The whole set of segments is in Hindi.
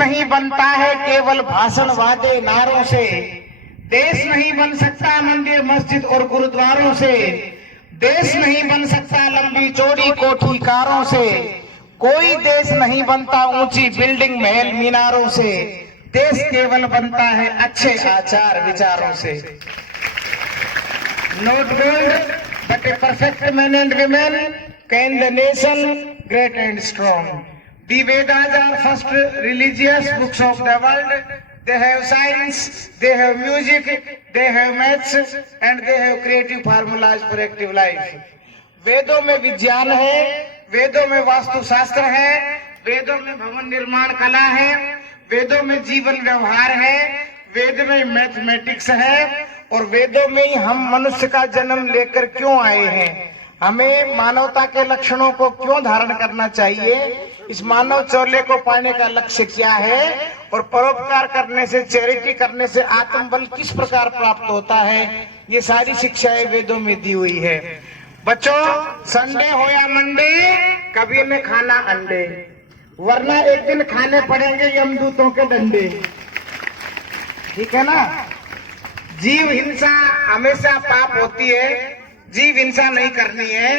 नहीं बनता है केवल भाषण वादे नारों से, देश नहीं बन सकता मंदिर मस्जिद और गुरुद्वारों से, देश नहीं बन सकता लंबी चौड़ी कोठी कारों से, कोई देश नहीं बनता ऊंची बिल्डिंग महल मीनारों से, देश केवल बनता है अच्छे आचार विचारों से। Not gold but a perfect man and women can the nation great and strong. The Vedas are first religious books of the world. They have science, they have music, they have maths and they have creative formulas for active life. वेदों में विज्ञान है, वेदों में वास्तुशास्त्र है, वेदों में भवन निर्माण कला है, वेदों में जीवन व्यवहार है, वेद में मैथमेटिक्स है और वेदों में ही हम मनुष्य का जन्म लेकर क्यों आए हैं, हमें मानवता के लक्षणों को क्यों धारण करना चाहिए, इस मानव चौले को पाने का लक्ष्य क्या है और परोपकार करने से, चैरिटी करने से आत्मबल किस प्रकार प्राप्त होता है, ये सारी शिक्षाएं वेदों में दी हुई है। बच्चों, संडे हो या मंडे कभी न खाना अंडे, वरना एक दिन खाने पड़ेंगे यमदूतों के डंडे। ठीक है ना। जीव हिंसा हमेशा पाप होती है, जीव हिंसा नहीं करनी है।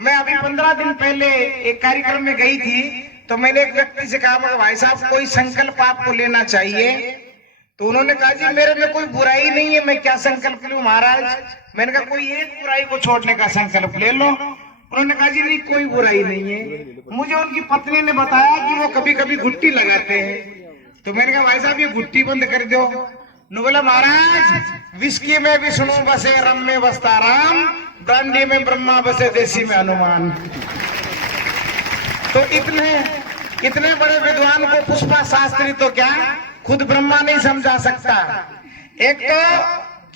मैं अभी 15 दिन पहले एक कार्यक्रम में गई थी तो मैंने एक व्यक्ति से कहा, भाई साहब कोई संकल्प आपको लेना चाहिए, तो उन्होंने कहा जी मेरे में कोई बुराई नहीं है, मैं क्या संकल्प लूं महाराज। मैंने कहा कोई एक बुराई को छोड़ने का संकल्प ले लो। उन्होंने कहा जी नहीं कोई बुराई नहीं है। मुझे उनकी पत्नी ने बताया कि वो कभी कभी घुट्टी लगाते हैं, तो मैंने कहा भाई साहब ये घुट्टी बंद कर दो। उन्होंने बोला महाराज विस्की में विष्णु बसे, रम में बसता राम, ब्रांडी में ब्रह्मा बसे, देसी में हनुमान। तो इतने बड़े विद्वान को पुष्पा शास्त्री तो क्या खुद ब्रह्मा नहीं समझा सकता। एक तो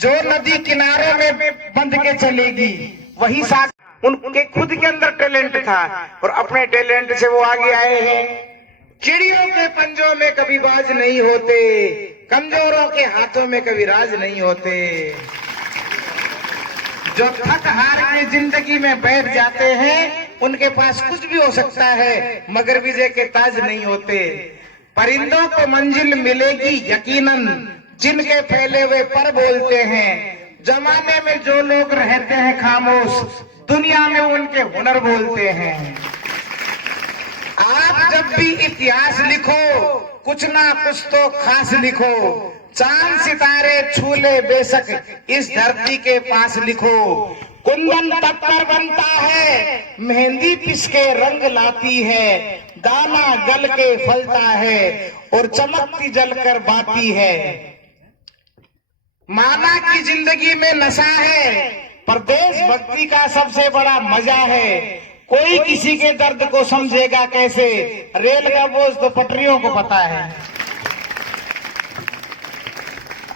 जो नदी किनारे में बंध के चलेगी वही साथ, उनके खुद के अंदर टैलेंट था और अपने टैलेंट से वो आगे आए हैं। चिड़ियों के पंजों में कभी बाज नहीं होते, कमजोरों के हाथों में कभी राज नहीं होते। जो थक हार के जिंदगी में बैठ जाते हैं उनके पास कुछ भी हो सकता है मगर विजय के ताज नहीं होते। परिंदों को मंजिल मिलेगी यकीनन, जिनके फैले हुए पर बोलते हैं। जमाने में जो लोग रहते हैं खामोश, दुनिया में उनके हुनर बोलते हैं। आप जब भी इतिहास लिखो कुछ ना कुछ तो खास लिखो, चांद सितारे छूले बेशक इस धरती के पास लिखो। कुंदन पत्थर बनता है, मेहंदी पिसके रंग लाती है, दाना गल के फलता है और चमकती जलकर बाती है। माना की जिंदगी में नशा है, पर देशभक्ति का सबसे बड़ा मजा है। कोई किसी के दर्द को समझेगा कैसे, रेल का बोझ तो पटरियों को पता है।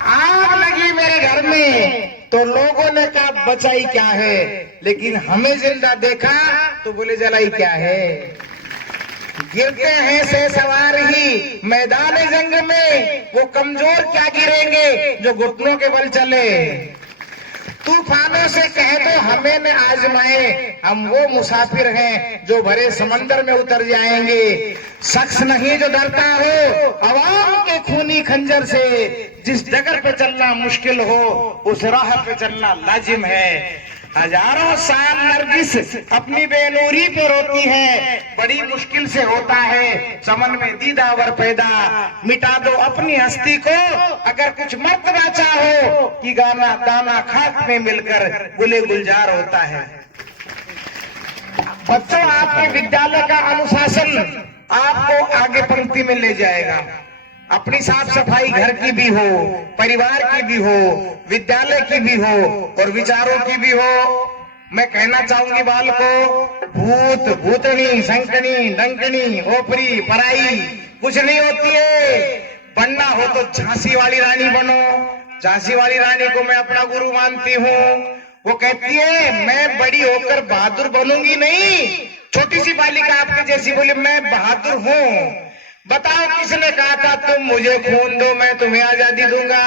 आग लगी मेरे घर में तो लोगों ने कहा बचाई क्या है, लेकिन हमें जिंदा देखा तो बोले जलाई क्या है। गिरते हैं से सवार ही मैदान जंग में, वो कमजोर क्या गिरेंगे जो घुटनों के बल चले। तूफानों से कह दो हमें न आजमाए, हम वो मुसाफिर हैं जो भरे समंदर में उतर जाएंगे। शख्स नहीं जो डरता हो अवाम के खूनी खंजर से, जिस डगर पे चलना मुश्किल हो उस राह पे चलना लाजिम है। हजारों साल नरगिस अपनी बेनूरी पे रोती है, बड़ी मुश्किल से होता है चमन में दीदावर पैदा। मिटा दो अपनी हस्ती को अगर कुछ मर्तबा चाहो, कि गाना दाना खाक में मिलकर गुले गुलजार होता है। बच्चों, आपके विद्यालय का अनुशासन आपको आगे पंक्ति में ले जाएगा। अपनी साफ सफाई घर की भी हो, परिवार की भी हो, विद्यालय की भी हो और विचारों की भी हो। मैं कहना चाहूंगी बाल को, भूत भूतनी संकनी डंकनी ओपरी पराई कुछ नहीं होती है। बनना हो तो झांसी वाली रानी बनो। झांसी वाली रानी को मैं अपना गुरु मानती हूँ। वो कहती है मैं बड़ी होकर बहादुर बनूंगी नहीं, छोटी सी बालिका आपके जैसी बोले मैं बहादुर हूँ। बताओ किसने कहा था तुम मुझे खून दो मैं तुम्हें आजादी दूंगा।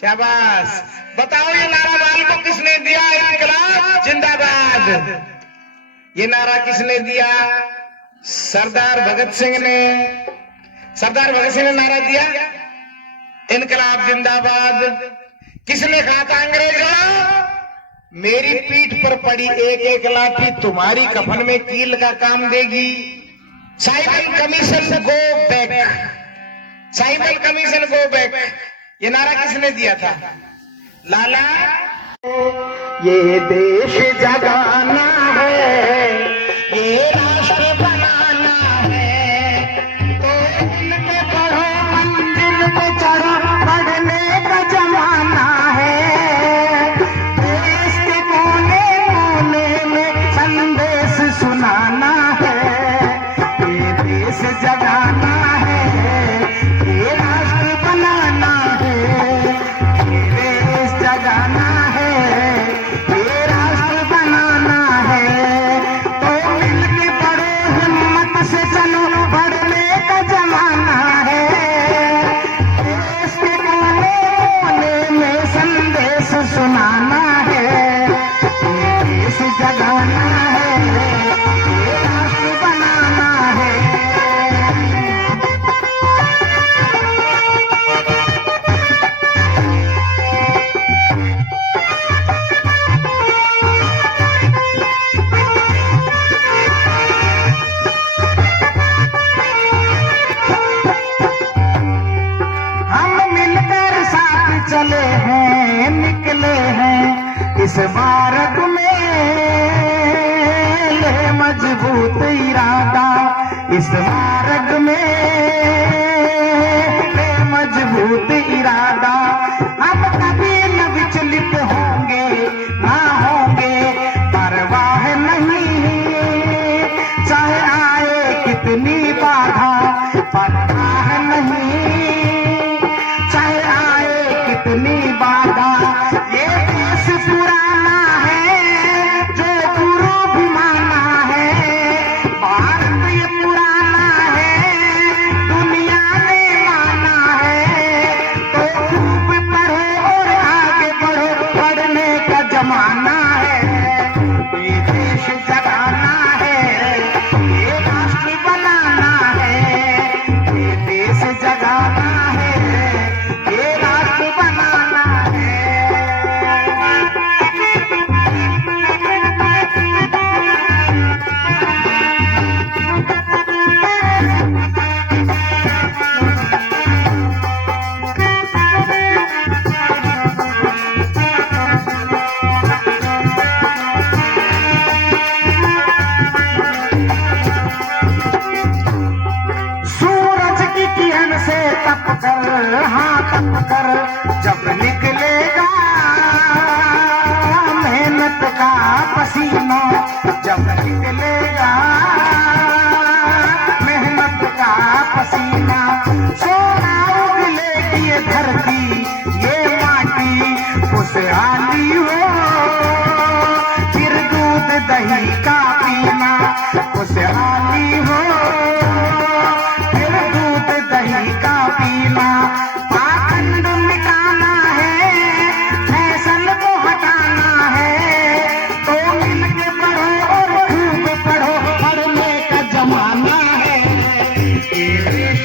शाबाश। बताओ ये नारा बाल को किसने दिया, इनकलाब जिंदाबाद। ये नारा किसने दिया, सरदार भगत सिंह ने। सरदार भगत सिंह ने नारा दिया, इनकलाब जिंदाबाद। किसने कहा था अंग्रेजों, मेरी पीठ पर पड़ी एक एक लाठी तुम्हारी कफन में कील का काम देगी। Simon commission go back, Simon commission go back, ये नारा किसने दिया था? लाला। ये देश जगाना है, ये राष्ट्र बनाना है, तो इनके पढ़ो मंजिल पे चढ़ो, पढ़ने का जमाना है। देश के कोने कोने में संदेश सुनाना है, ये देश जगाना है, ये राष्ट्र बनाना है, ये देश जगाना है, ये राष्ट्र बनाना है। तो मिलके पढ़ो, हिम्मत से चलो, पढ़ने का जमाना है। देश के कोने कोने में संदेश सुनाना है, ये देश जगाना है, ये राष्ट्र बनाना है। हम मिलकर साथ चले हैं, निकले हैं इस मार्ग में, ले मजबूत इरादा इस मार्ग में, ले मजबूत इरादा। हम कभी न विचलित होंगे, ना होंगे परवाह नहीं, चाहे आए कितनी बाधा, परवाह नहीं, चाहे आए कितनी बाधा। ये देश पुराना है, जो गुरु भी माना है, भारत ये पुराना है, दुनिया ने माना है। तो खूब पढ़ो और आगे बढ़ो, पढ़ने का जमाना है, ये देश जगाना है, ये राष्ट्र बनाना है, ये देश जगाना है, ये राष्ट्र बनाना है। सूरज की किरण से तप कर, हाँ तप कर जब निकलेगा मेहनत का पसीना, जब निकलेगा मेहनत का पसीना। सोना उगलेगी ये धरती, ये माटी खुशहाली हो, फिर दूध दही का पीना खुशहाली हो, फिर दूध दही का पीना। पाखंड मिटाना है, फैशन को हटाना है, तो मिलके पढ़ो और खूब पढ़ो, पढ़ने का जमाना है, ये देश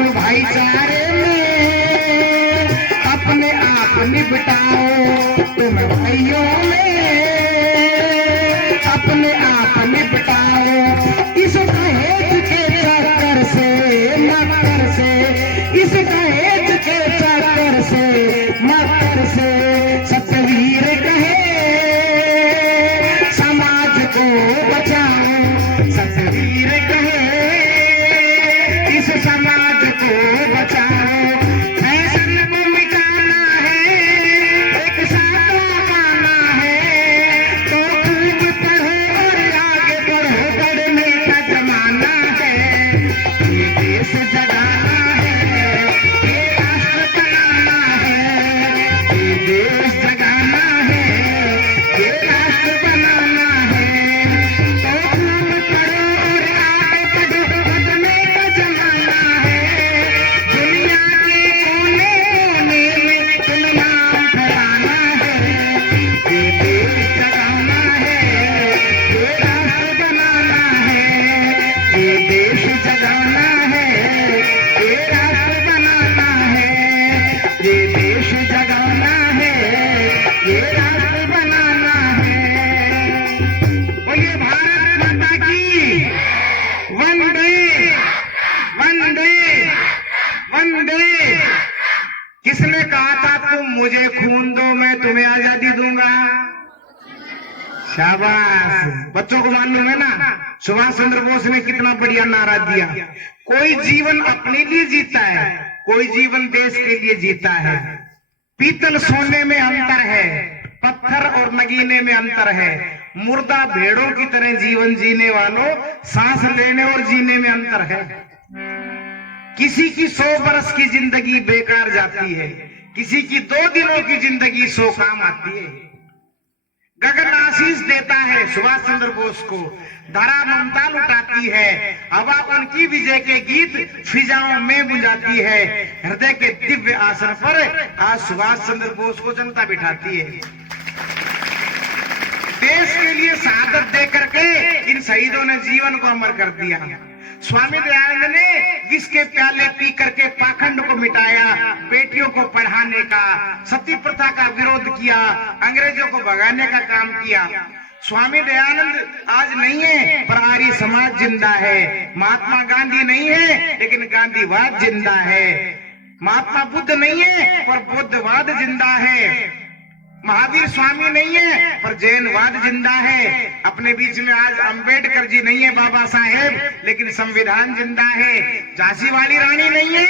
तुम भाईचारे में अपने आप निपटाओ, तुम भाइयों में अपने आप निपटाओ। इस दहेज के चक्कर से मकर से, इस दहेज के चक्कर से मकर से सतवीर कहे समाज को बचाओ, सतवीर कहे इस समाज को बचाओ। फैशन को मिटाना है, एक साथ लगाना है, तो खूब पढ़ो और आगे बढ़ो, बढ़ने का जमाना है। ये देश जगाना है, ये राष्ट्र बनाना है, ये देश जगाना है, ये राष्ट्र बनाना है। तो खूब पढ़ो और आगे बढ़ो, बढ़ने का जमाना है। दुनिया के कोने कोने में तुम नाम फैलाना है। ये देश जगाना है, ये राष्ट्र बनाना है, ये देश जगाना है, ये राष्ट्र बनाना है, ये देश जगाना है, ये राष्ट्र बनाना है। बोलिए भारत माता की वंदे वंदे वंदे। किसने कहा था तुम मुझे खून दो मैं तुम्हें आजादी दूंगा? शाबाश, बच्चों को मालूम है ना सुभाष चंद्र बोस ने कितना बढ़िया नारा दिया। कोई जीवन अपने लिए जीता है, कोई जीवन देश के लिए जीता है। पीतल सोने में अंतर है, पत्थर और नगीने में अंतर है। मुर्दा भेड़ों की तरह जीवन जीने वालों, सांस लेने और जीने में अंतर है। किसी की 100 बरस की जिंदगी बेकार जाती है, किसी की 2 दिनों की जिंदगी 100 काम आती है। गगन आशीष देता है सुभाष चंद्र बोस को, धरा ममता लुटाती है, हवा उनकी विजय के गीत फिजाओं में गुंजाती है। हृदय के दिव्य आसन पर आज सुभाष चंद्र बोस को जनता बिठाती है। देश के लिए शहादत दे करके इन शहीदों ने जीवन को अमर कर दिया। स्वामी दयानंद ने विष के प्याले पी करके पाखंड को मिटाया, बेटियों को पढ़ाने का, सती प्रथा का विरोध किया, अंग्रेजों को भगाने का काम किया। स्वामी दयानंद आज नहीं है पर आर्य समाज जिंदा है। महात्मा गांधी नहीं है लेकिन गांधीवाद जिंदा है। महात्मा बुद्ध नहीं है पर बुद्धवाद जिंदा है। महावीर स्वामी नहीं है पर जैनवाद जिंदा है। अपने बीच में आज अंबेडकर जी नहीं है बाबा साहेब, लेकिन संविधान जिंदा है। झांसी वाली रानी नहीं है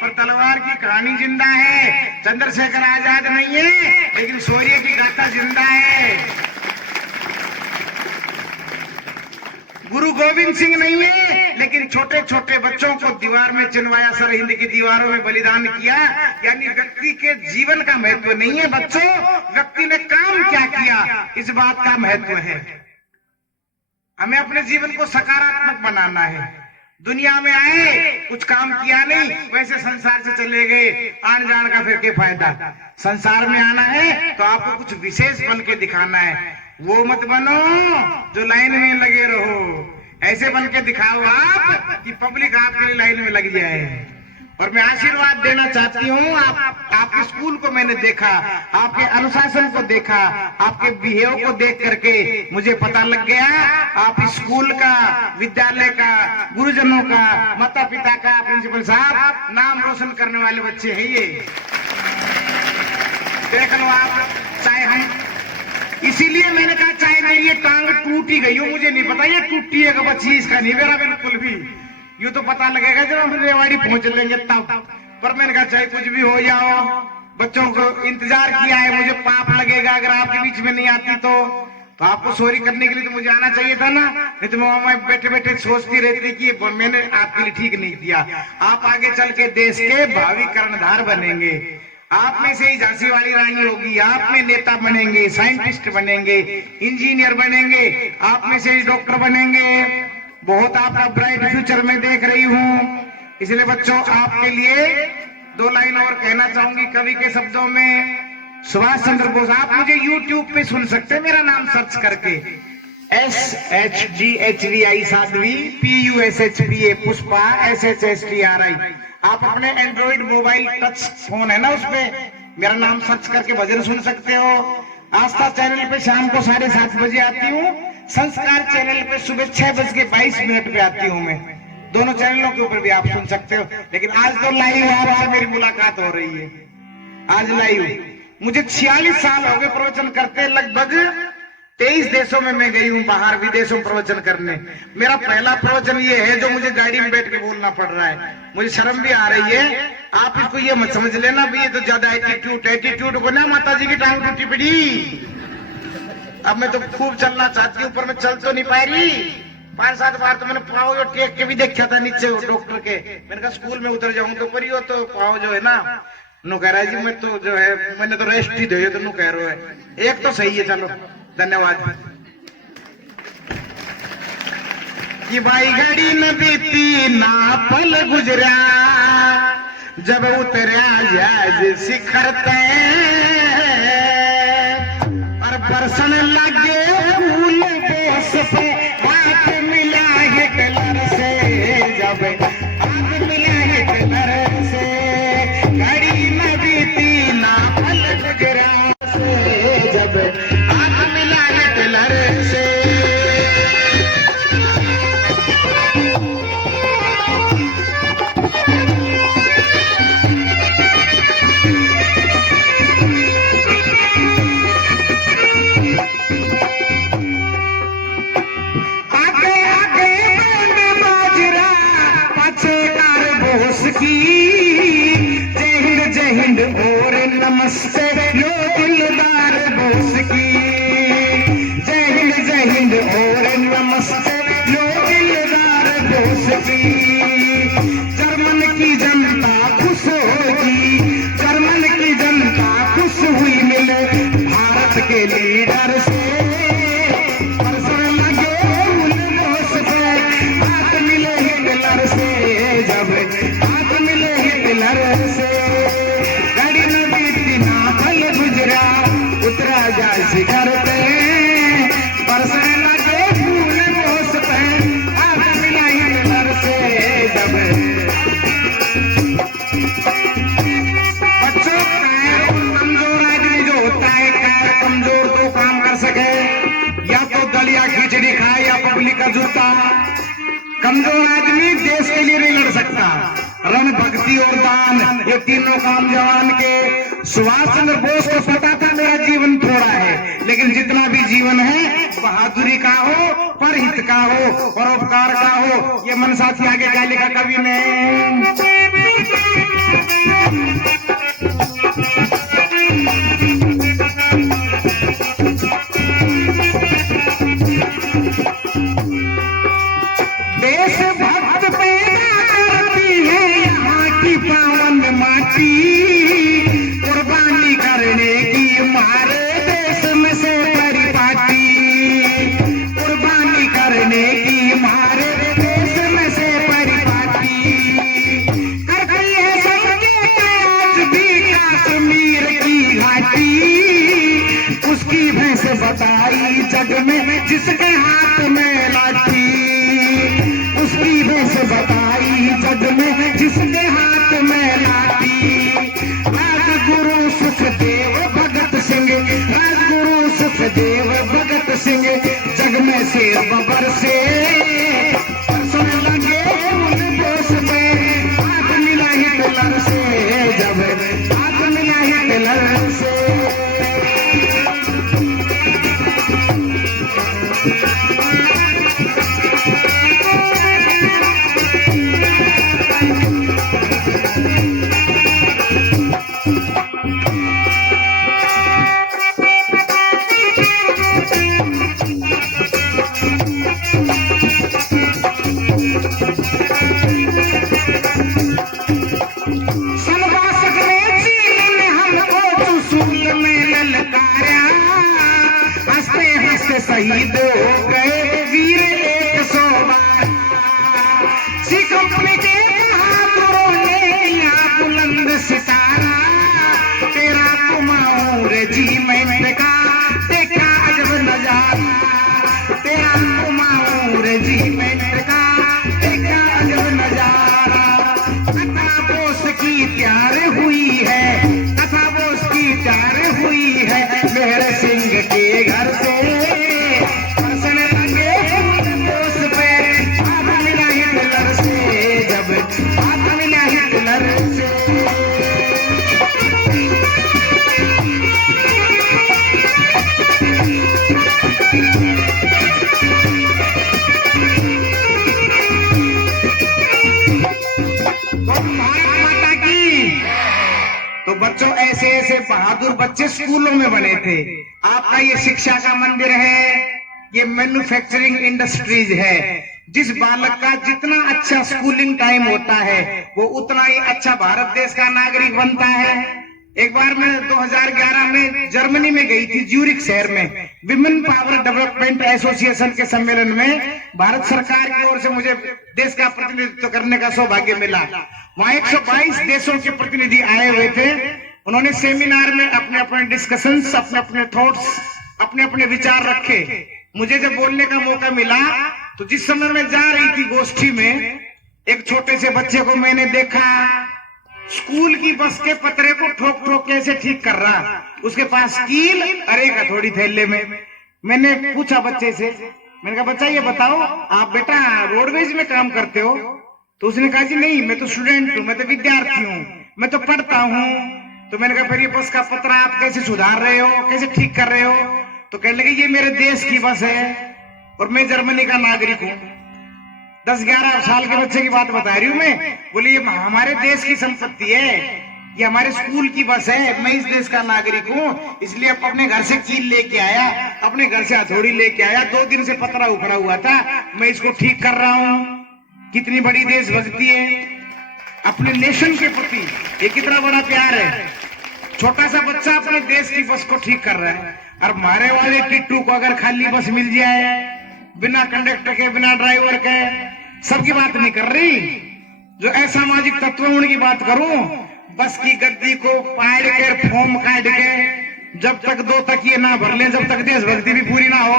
पर तलवार की कहानी जिंदा है। चंद्रशेखर आजाद नहीं है लेकिन शौर्य की गाथा जिंदा है। गुरु गोविंद सिंह नहीं है लेकिन छोटे छोटे बच्चों को दीवार में चिनवाया, सरहिंद की दीवारों में बलिदान किया। यानी व्यक्ति के जीवन का महत्व नहीं है बच्चों, व्यक्ति ने काम क्या किया इस बात का महत्व है। हमें अपने जीवन को सकारात्मक बनाना है। दुनिया में आए कुछ काम किया नहीं, वैसे संसार से चले गए, आन जान का फिर के फायदा। संसार में आना है तो आपको कुछ विशेष बन के दिखाना है। वो मत बनो जो लाइन में लगे रहो, ऐसे बन के दिखाओ आप कि पब्लिक आपके लिए लाइन में लग जाए। और मैं आशीर्वाद देना चाहती हूँ, आपके स्कूल को मैंने देखा, आपके अनुशासन को देखा, आपके बिहेव को देख करके मुझे पता लग गया आप स्कूल का, विद्यालय का, गुरुजनों का, माता पिता का, प्रिंसिपल साहब नाम रोशन करने वाले बच्चे हैं। ये देख लो आप, चाहे हम, इसीलिए मैंने कहा चाहे मेरी ये टांग टूट ही गई हो, मुझे नहीं पता ये टूटी है बच्ची, इसका नहीं मेरा बिल्कुल भी। यूं तो पता लगेगा जब हम रेवाड़ी पहुंच लेंगे तब। पर मैंने कहा चाहे कुछ भी हो जाओ, बच्चों को इंतजार किया है, मुझे पाप लगेगा अगर आपके बीच में नहीं आती तो आपको सॉरी करने के लिए तो मुझे आना चाहिए था ना। नहीं तो मैं बैठे बैठे सोचती रहती कि मैंने आपके लिए ठीक नहीं किया। आप आगे चल के देश के भावी कर्णधार बनेंगे। आप में से ही झांसी वाली रानी होगी, आप में नेता बनेंगे, साइंटिस्ट बनेंगे, इंजीनियर बनेंगे, आप में से ही डॉक्टर बनेंगे। बहुत आपका ब्राइट फ्यूचर में देख रही हूँ। इसलिए बच्चों आपके लिए 2 लाइन और कहना चाहूंगी कवि के शब्दों में। सुभाष चंद्र बोस, आप मुझे YouTube पे सुन सकते हैं मेरा नाम सर्च करके, SHGHVI Sadhvi, PUSHPA Pushpa, SHSTRI। आप अपने एंड्रॉइड मोबाइल टच फोन है ना, उसमें मेरा नाम सर्च करके भजन सुन सकते हो। आस्था चैनल पे शाम को 7:30 बजे आती हूँ, संस्कार चैनल पे सुबह 6:22 पे आती हूँ मैं। दोनों चैनलों के ऊपर भी आप सुन सकते हो। लेकिन आज तो लाइव आपसे मेरी मुलाकात हो रही है, आज लाइव। मुझे 46 साल हो गए प्रवचन करते, लगभग 23 देशों में मैं गई हूँ, बाहर विदेशों में प्रवचन करने। मेरा पहला प्रवचन ये है जो मुझे गाड़ी में बैठ के बोलना पड़ रहा है, मुझे शर्म भी आ रही है। आप इसको ये मत समझ लेना भी ये तो ज्यादा एटीट्यूड को ना, माता जी की टांग टूटी पड़ी। अब मैं तो खूब चलना चाहती हूँ, पर मैं चल तो नहीं पा रही। 5-7 बार तो मैंने पाँव जो टेक के भी देखा था नीचे डॉक्टर के। मैंने कहा स्कूल में उतर जाऊं तो परियो तो पाँव जो है ना, नु कह रहा है जी मैं तो जो है मैंने तो रेस्ट ही दे, तो नु कह रहे है एक तो सही है। चलो धन्यवाद। कि भाई घड़ी न बीती ना पल गुजरा, जब उतरा जहाज शिखर तय, और बरसन लगे फूल बोस पे, हाथ मिला है कलर से, जब हाथ मिला है कलर से, घड़ी न बीती ना पल गुजरा से, जब हाथ मिला है कलर से। जय हिंद और नमस्ते लो दिलदार बोस की, जय हिंद और नमस्ते लो दिलदार बोस की। जर्मन की जनता खुश होगी, जर्मन की जनता खुश हुई मिले भारत के लीडर से, परसर लगे उन बोस पे, हाथ मिले हिटलर से, जब हाथ मिले हिटलर से, घड़ी न बीती ना पल गुजरा, उतरा जा शिखर पे, बरसने लगे फूल बोस पे, हाथ मिला हिटलर से, जब बच्चों पैर कमजोर आदमी जो होता है, पैर कमजोर तो काम कर सके, या तो दलिया खिचड़ी खाए या पब्लिक का जूता। कमजोर आदमी देश के लिए नहीं लड़ सकता। रण, भक्ति और दान, ये तीनों काम जवान के। सुभाष चंद्र बोस को पता था मेरा जीवन थोड़ा है, लेकिन जितना भी जीवन है बहादुरी का हो, परहित का हो, परोपकार का हो। ये मन साथी आगे क्या लिखा कवि ने, देशभक्त पैदा करती है यहाँ की पावन माटी, कुर्बानी करने की हमारे देश में से परिपाटी, कुर्बानी करने की हमारे देश में से परिपाटी, करती है संकेत आज भी कश्मीर की घाटी, उसकी भैंस बताई जग में जिसके हाथ में लाठी, उसकी भैंस बताई जग में जिसके हाथ में लाठी। राजगुरु सुखदेव भगत सिंह, राजगुरु सुखदेव भगत सिंह, जग में शेर बबर से, सुन लगे उन बोस पे, हाथ मिला हिटलर से, जब हाथ मिला हिटलर से। शहीद हो गए वीर 112, सी कंपनी के बहादुरों ने यहाँ बुलंद सितारा, तेरा कुमाऊं रेजिमेंट का देखा अजब नजारा, तेरा कुमाऊं रेजिमेंट का देखा अजब नजारा। बहादुर बच्चे स्कूलों में बने थे। आपका ये शिक्षा का मंदिर है, ये मैन्युफैक्चरिंग इंडस्ट्रीज है। जिस बालक का जितना अच्छा स्कूलिंग टाइम होता है वो उतना ही अच्छा भारत देश का नागरिक बनता है। एक बार मैं 2011 में जर्मनी में गई थी, ज्यूरिख शहर में, विमेन पावर डेवलपमेंट एसोसिएशन के सम्मेलन में भारत सरकार की ओर से मुझे देश का प्रतिनिधित्व करने का सौभाग्य मिला। वहां 122 देशों के प्रतिनिधि आए हुए थे। उन्होंने सेमिनार में अपने अपने डिस्कशंस, अपने अपने थॉट्स, अपने अपने विचार रखे। मुझे जब बोलने का मौका मिला तो जिस समय मैं जा रही थी गोष्ठी में, एक छोटे से बच्चे को मैंने देखा स्कूल की बस के पतरे को ठोक ठोक कैसे ठीक कर रहा। उसके पास कील और एक हथौड़ी थैले में। मैंने पूछा बच्चे से, मैंने कहा बच्चा ये बताओ आप बेटा रोडवेज में काम करते हो? तो उसने कहा जी नहीं, मैं तो स्टूडेंट हूँ, मैं तो विद्यार्थी हूँ, मैं तो पढ़ता हूँ। तो मैंने कहा फिर ये बस का पतरा आप कैसे सुधार रहे हो, कैसे ठीक कर रहे हो? तो कहने लगे ये मेरे देश की बस है और मैं जर्मनी का नागरिक हूँ। 10-11 साल के बच्चे की बात बता रही हूँ मैं। बोले ये हमारे देश की संपत्ति है, ये हमारे स्कूल की बस है, मैं इस देश का नागरिक हूँ, इसलिए अपने घर से कील लेके आया, अपने घर से हथौड़ी लेके आया। 2 दिन से पतरा उखड़ा हुआ था, मैं इसको ठीक कर रहा हूँ। कितनी बड़ी देशभक्ति है अपने नेशन के प्रति, ये कितना बड़ा प्यार है। छोटा सा बच्चा अपने देश की बस को ठीक कर रहा है। और मारे वाले टिट्टू को अगर खाली बस मिल जाए, बिना कंडक्टर के, बिना ड्राइवर के, सबकी बात नहीं कर रही, जो असामाजिक तत्व उनकी बात करूं, बस की गद्दी को पाड़ कर फोम काट के जब तक 2 तकिए ना भर लें, जब तक देशभक्ति भी पूरी ना हो।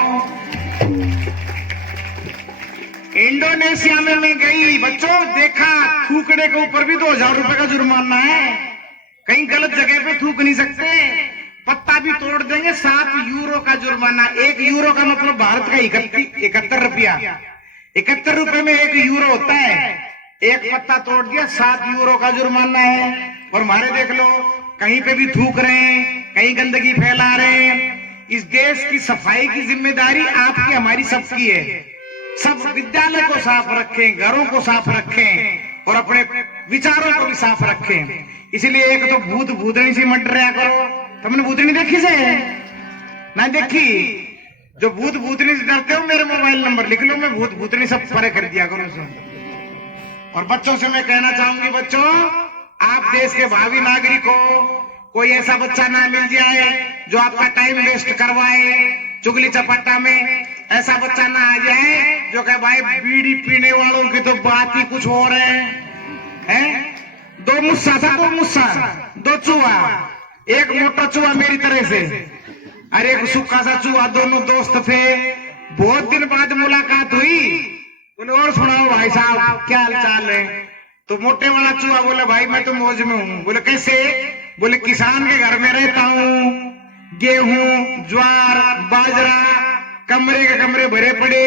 इंडोनेशिया में मैं गई बच्चों, देखा थूकने के ऊपर भी 2000 रुपए का जुर्माना है। कहीं गलत जगह पे थूक नहीं सकते, पत्ता भी तोड़ देंगे 7 यूरो का जुर्माना। 1 यूरो का मतलब भारत का 71 रुपया। 71 रुपए में 1 यूरो होता है। एक पत्ता तोड़ दिया 7 यूरो का जुर्माना है। और हमारे देख लो कहीं पे भी थूक रहे हैं, कहीं गंदगी फैला रहे हैं। इस देश की सफाई की जिम्मेदारी आपकी हमारी सबकी है। सब विद्यालय को साफ रखें, घरों को साफ रखें और अपने विचारों को भी साफ रखें। इसलिए एक तो भूत भूतनी से मत डरा करो। तुमने भूतनी देखी से ना देखी? जो भूत भूतनी से डरते हो मेरे मोबाइल नंबर लिख लो, मैं भूत भूतनी सब परे कर दिया करो उसमें। और बच्चों से मैं कहना चाहूंगी, बच्चों आप देश के भावी नागरिक हो, कोई ऐसा बच्चा ना मिल जाए जो आपका टाइम वेस्ट करवाए चुगली चपाटा में। ऐसा बच्चा ना आ जाए जो कहे भाई बीड़ी पीने वालों की तो बात ही कुछ और है? 2 मुस्सा था, 2 मुस्सा, 2 चूहा, एक मोटा चूहा मेरी तरह से और एक सूखा सा चूहा, दोनों दोस्त थे। बहुत दिन बाद मुलाकात हुई, बोले और सुनाओ भाई साहब क्या हाल चाल है? तो मोटे वाला चूहा बोले भाई मैं तो मौज में हूँ। बोले कैसे? बोले किसान के घर में रहता हूँ, गेहूं, ज्वार, बाजरा, कमरे के कमरे भरे पड़े,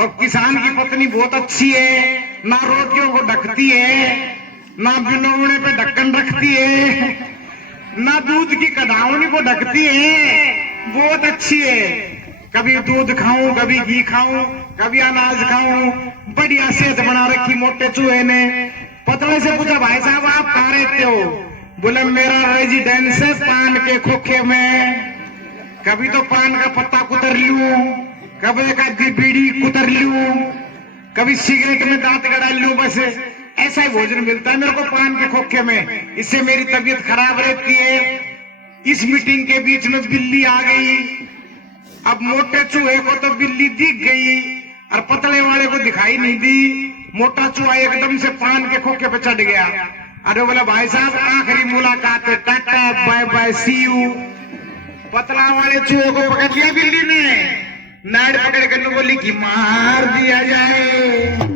और किसान की पत्नी बहुत अच्छी है, ना रोटियों को ढकती है, ना बिनौने पे ढक्कन रखती है, ना दूध की कढ़ावनी को ढकती है, बहुत अच्छी है। कभी दूध खाऊं, कभी घी खाऊं, कभी अनाज खाऊं, बढ़िया सेहत बना रखी मोटे चूहे ने। पतले से पूछा भाई साहब आप कहाँ रहते हो? बोले मेरा रेजिडेंस है पान के खोखे में। कभी तो पान का पत्ता कुतर लूं, कभी कभी बीड़ी कुतर लूं, कभी सिगरेट में दांत गड़ा लूं, बस ऐसा ही भोजन मिलता है मेरे को पान के खोखे में। इससे मेरी तबीयत खराब रहती है। इस मीटिंग के बीच में बिल्ली आ गई। अब मोटे चूहे को तो बिल्ली दिख गई और पतले वाले को दिखाई नहीं दी। मोटा चूहा एकदम से पान के खोखे पे चढ़ गया। अरे बोला भाई साहब आखिरी मुलाकात है, tata bye bye see you. पतला वाले चूहे को पकड़ लिया बिल्ली ने, नाड़ पकड़ कर बोली कि मार दिया जाए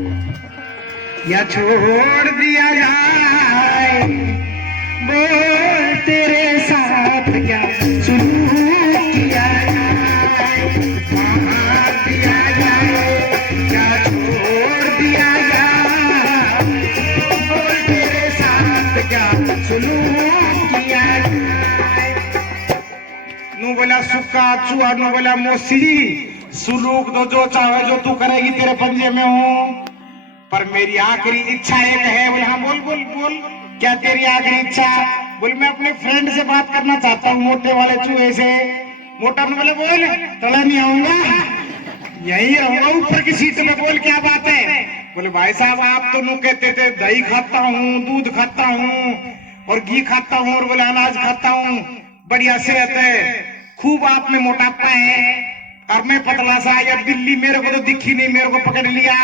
या छोड़ दिया जाए, बोल तेरे साथ क्या सुलूक किया जाए, मार दिया जाए या छोड़ दिया जाए, बोल तेरे साथ क्या सुलूक किया जाए। नू बोला सुक्का चूहा, नू बोला मोसी, सुलूक तो जो चाहे जो तू करेगी तेरे पंजे में हूँ, पर मेरी आखिरी इच्छा एक है। बोले हाँ बोल बोल बोल। क्या तेरी आखिरी इच्छा? बोले मैं अपने फ्रेंड से बात करना चाहता हूँ, मोटे वाले चूहे से। मोटा ने बोले बोल, तला नहीं आऊंगा, यही रहूंगा ऊपर की सीट में, बोल क्या बात है? बोले भाई साहब आप तो नु कहते थे दही खाता हूँ, दूध खाता हूँ और घी खाता हूँ और बोले अनाज खाता हूँ, बढ़िया सेहत है, खूब आप में मोटापा है और मैं पतला सा, या बिल्ली मेरे को तो दिखी नहीं, मेरे को पकड़ लिया,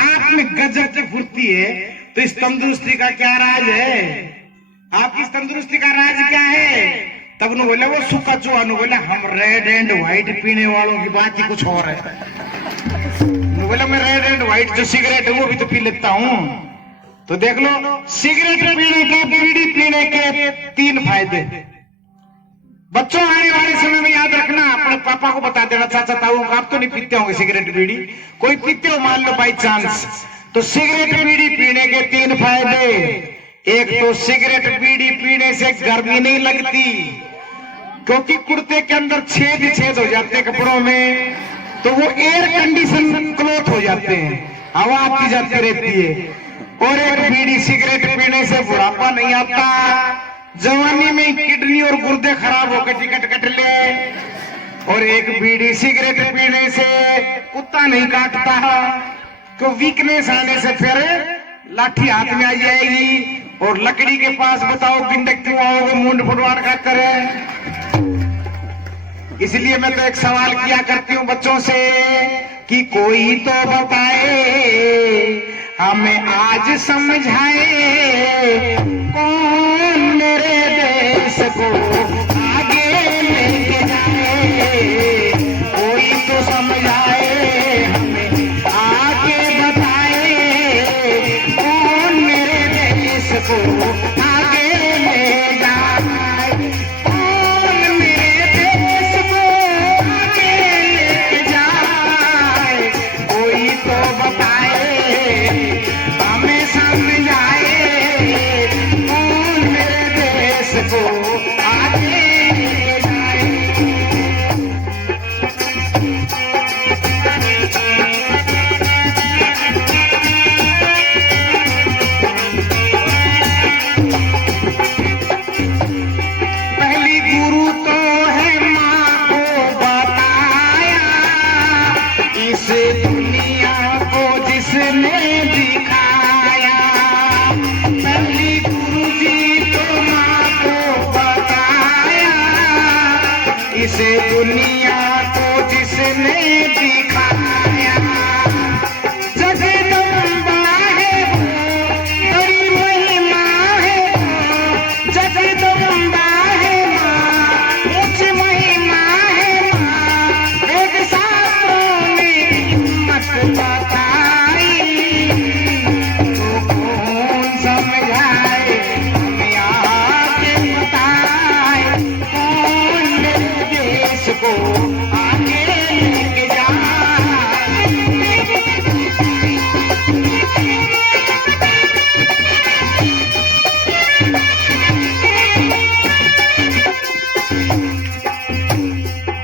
आप में गजब की फुर्ती है, तो इस तंदुरुस्ती का क्या राज है? आपकी इस तंदुरुस्ती का राज क्या है? तब नु बोले वो सुखा चूहा नु बोले हम रेड एंड व्हाइट पीने वालों की बात ही कुछ और है। बोला मैं रेड एंड व्हाइट जो सिगरेट है वो भी तो पी लेता हूँ। तो देख लो सिगरेट पीने के, बीड़ी पीने के 3 फायदे। बच्चों आने वाले समय में याद रखना, अपने पापा को बता देना, चाचा ताऊ आप तो नहीं पीते होंगे सिगरेट बीड़ी, कोई पीते हो मान लो बाई चांस, तो सिगरेट बीड़ी पीने के 3 फायदे। एक तो सिगरेट बीड़ी पीने से गर्मी नहीं लगती, क्योंकि कुर्ते के अंदर छेद हो जाते हैं कपड़ों में, तो वो एयर कंडीशन क्लॉथ हो जाते हैं, हवा आती जाती रहती है। और एक बीड़ी सिगरेट पीने से बुढ़ापा नहीं आता, जवानी में किडनी और गुर्दे खराब होकर टिकट कट ले। और एक बीड़ी सिगरेट पीने से कुत्ता नहीं काटता, तो वीकनेस आने से फिर लाठी हाथ में आ जाएगी और लकड़ी के पास बताओ बिंडक क्यों आओगे मुंड फुटवार का करे। इसलिए मैं तो एक सवाल किया करती हूँ बच्चों से कि कोई तो बताए हमें आज समझाए, कौन मेरे देश को आगे लेके जाए, कोई तो समझाए हमें आगे बताए, कौन मेरे देश को आगे ले जाए, कौन मेरे देश को आगे ले जाए, कोई तो बताए हमें समझाए, कौन मेरे देश को आगे ले जाए। पहली गुरु तो है माँ को बताया, इस दुनिया को जिसने दिखाया। पहली गुरु जी तो माँ को बताया, इस दुनिया को जिसने दिखाया। जगदम्बा है वो, बड़ी महिमा है वो, जगदम्बा है माँ, उच्च महिमा है माँ, वेद शास्त्रों में हिम्मत बताई, तो कौन समझाए हमें आगे बताए, कौन मेरे देश को आगे लेके जाए।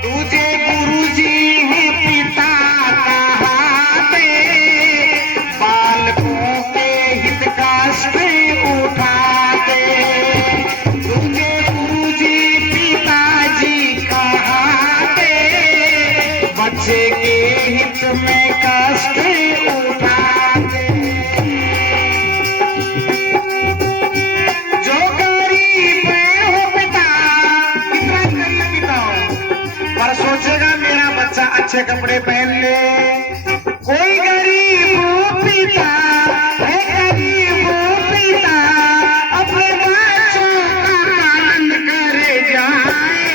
तुझे गुरुजी है पिता कहाते, बालकों के हित कष्ट उठाते। तुझे गुरुजी पिताजी कहाते, बच्चे के हित में कष्ट उठाते। जो गरीब हो पिता, कितना गरीब पिता हो, पर सोचेगा मेरा बच्चा अच्छे कपड़े पहन ले। कोई गरीब हो पिता है, गरीब हो पिता, अपने बच्चों का पालन करे जाए।